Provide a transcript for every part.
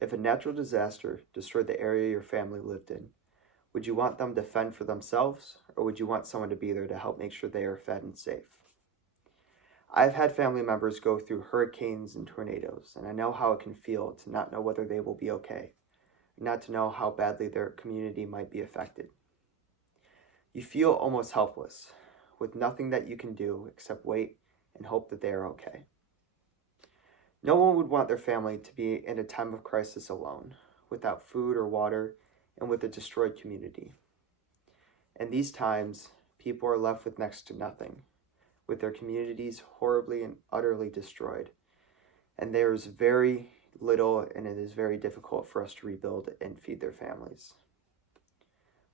If a natural disaster destroyed the area your family lived in, would you want them to fend for themselves, or would you want someone to be there to help make sure they are fed and safe? I've had family members go through hurricanes and tornadoes, and I know how it can feel to not know whether they will be okay, not to know how badly their community might be affected. You feel almost helpless, with nothing that you can do except wait and hope that they are okay. No one would want their family to be in a time of crisis alone, without food or water, and with a destroyed community. In these times, people are left with next to nothing, with their communities horribly and utterly destroyed. And there is very little, and it is very difficult for us to rebuild and feed their families.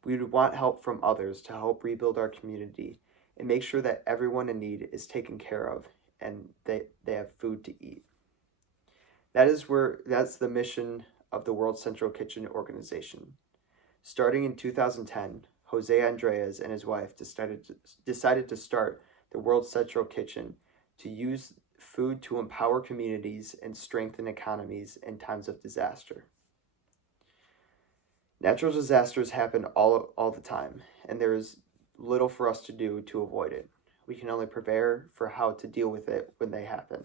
We would want help from others to help rebuild our community and make sure that everyone in need is taken care of and they have food to eat. That's the mission of the World Central Kitchen organization. Starting in 2010, Jose Andres and his wife decided to start the World Central Kitchen to use food to empower communities and strengthen economies in times of disaster. Natural disasters happen all the time, and there is little for us to do to avoid it. We can only prepare for how to deal with it when they happen.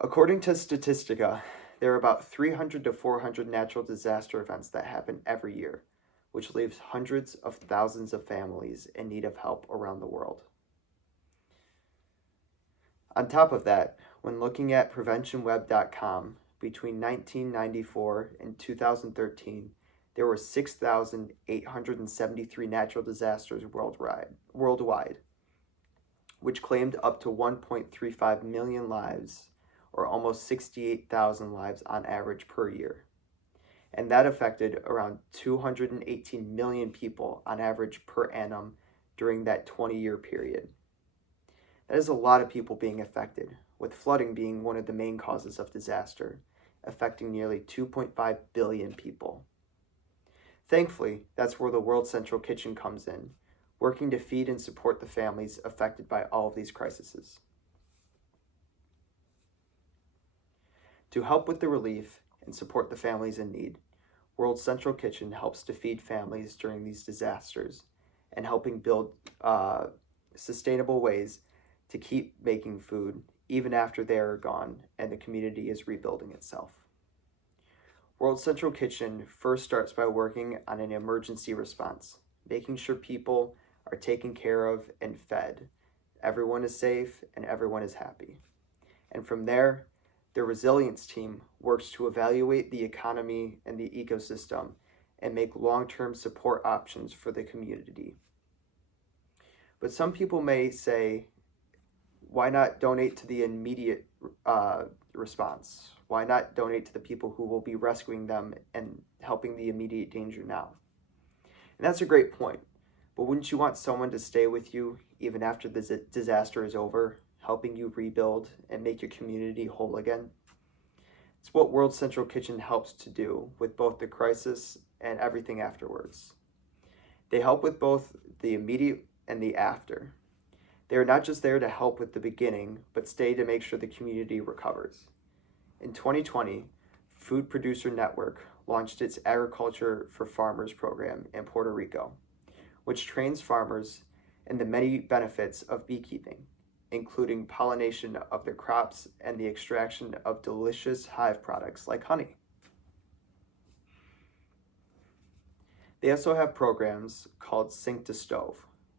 According to Statistica, there are about 300 to 400 natural disaster events that happen every year, which leaves hundreds of thousands of families in need of help around the world. On top of that, when looking at preventionweb.com, between 1994 and 2013, there were 6,873 natural disasters worldwide, which claimed up to 1.35 million lives, or almost 68,000 lives on average per year. And that affected around 218 million people on average per annum during that 20-year period. That is a lot of people being affected, with flooding being one of the main causes of disaster, affecting nearly 2.5 billion people. Thankfully, that's where the World Central Kitchen comes in, working to feed and support the families affected by all of these crises. To help with the relief and support the families in need, World Central Kitchen helps to feed families during these disasters and helping build sustainable ways to keep making food even after they are gone and the community is rebuilding itself. World Central Kitchen first starts by working on an emergency response, making sure people are taken care of and fed, everyone is safe, and everyone is happy. And from there, the resilience team works to evaluate the economy and the ecosystem and make long-term support options for the community. But some people may say, why not donate to the immediate response? Why not donate to the people who will be rescuing them and helping the immediate danger now? And that's a great point. But wouldn't you want someone to stay with you even after the disaster is over, helping you rebuild and make your community whole again? It's what World Central Kitchen helps to do with both the crisis and everything afterwards. They help with both the immediate and the after. They are not just there to help with the beginning, but stay to make sure the community recovers. In 2020, Food Producer Network launched its Agriculture for Farmers program in Puerto Rico, which trains farmers in the many benefits of beekeeping, including pollination of their crops and the extraction of delicious hive products like honey. They also have programs called Sink to Stove,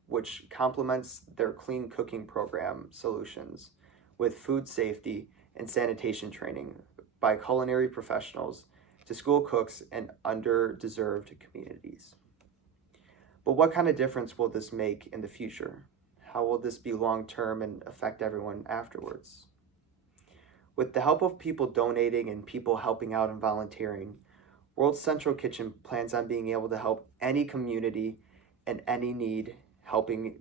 which complements their clean cooking program solutions with food safety and sanitation training by culinary professionals to school cooks and underdeserved communities. But what kind of difference will this make in the future? How will this be long-term and affect everyone afterwards? With the help of people donating and people helping out and volunteering, World Central Kitchen plans on being able to help any community and any need, helping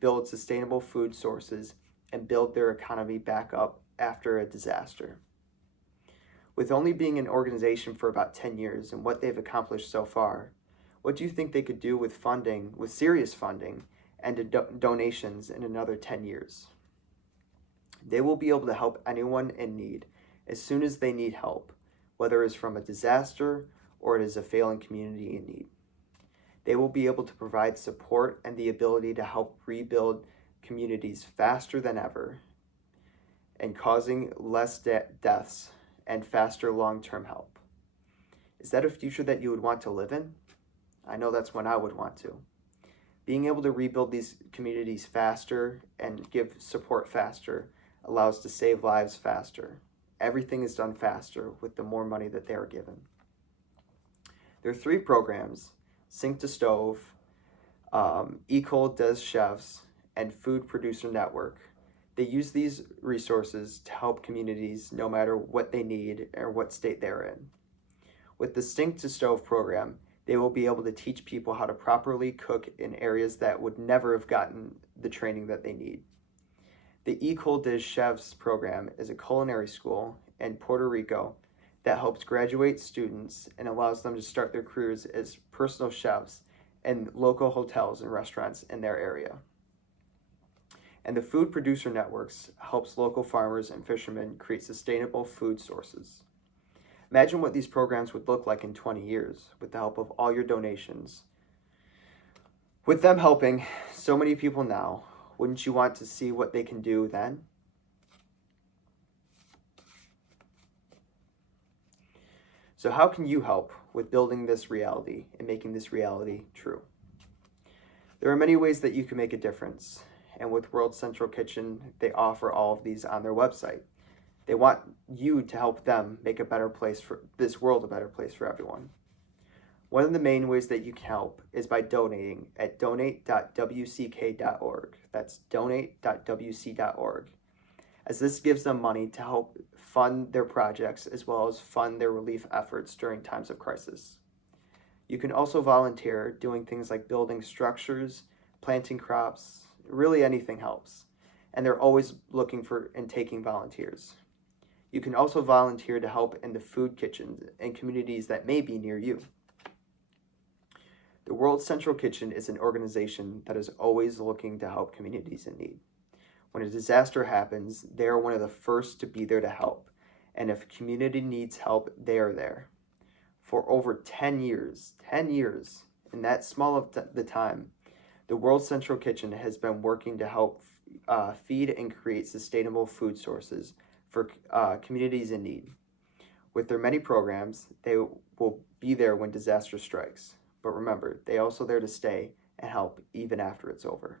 build sustainable food sources and build their economy back up after a disaster. With only being an organization for about 10 years and what they've accomplished so far, what do you think they could do with funding, with serious funding, and donations in another 10 years? They will be able to help anyone in need as soon as they need help, whether it's from a disaster or it is a failing community in need. They will be able to provide support and the ability to help rebuild communities faster than ever and causing less deaths and faster long-term help. Is that a future that you would want to live in? I know that's one I would want to. Being able to rebuild these communities faster and give support faster allows to save lives faster. Everything is done faster with the more money that they are given. There are 3 programs: Sink to Stove, École des Chefs, and Food Producer Network. They use these resources to help communities no matter what they need or what state they're in. With the Sink to Stove program, they will be able to teach people how to properly cook in areas that would never have gotten the training that they need. The École des Chefs program is a culinary school in Puerto Rico that helps graduate students and allows them to start their careers as personal chefs in local hotels and restaurants in their area. And the Food Producer Networks helps local farmers and fishermen create sustainable food sources. Imagine what these programs would look like in 20 years with the help of all your donations. With them helping so many people now, wouldn't you want to see what they can do then? So how can you help with building this reality and making this reality true? There are many ways that you can make a difference. And with World Central Kitchen, they offer all of these on their website. They want you to help them make a better place for this world, a better place for everyone. One of the main ways that you can help is by donating at donate.wck.org. That's donate.wc.org. As this gives them money to help fund their projects as well as fund their relief efforts during times of crisis. You can also volunteer doing things like building structures, planting crops, really anything helps. And they're always looking for and taking volunteers. You can also volunteer to help in the food kitchens in communities that may be near you. The World Central Kitchen is an organization that is always looking to help communities in need. When a disaster happens, they are one of the first to be there to help. And if a community needs help, they are there. For over 10 years, in that small of the time, the World Central Kitchen has been working to help feed and create sustainable food sources for communities in need. With their many programs, they will be there when disaster strikes. But remember, they're also there to stay and help even after it's over.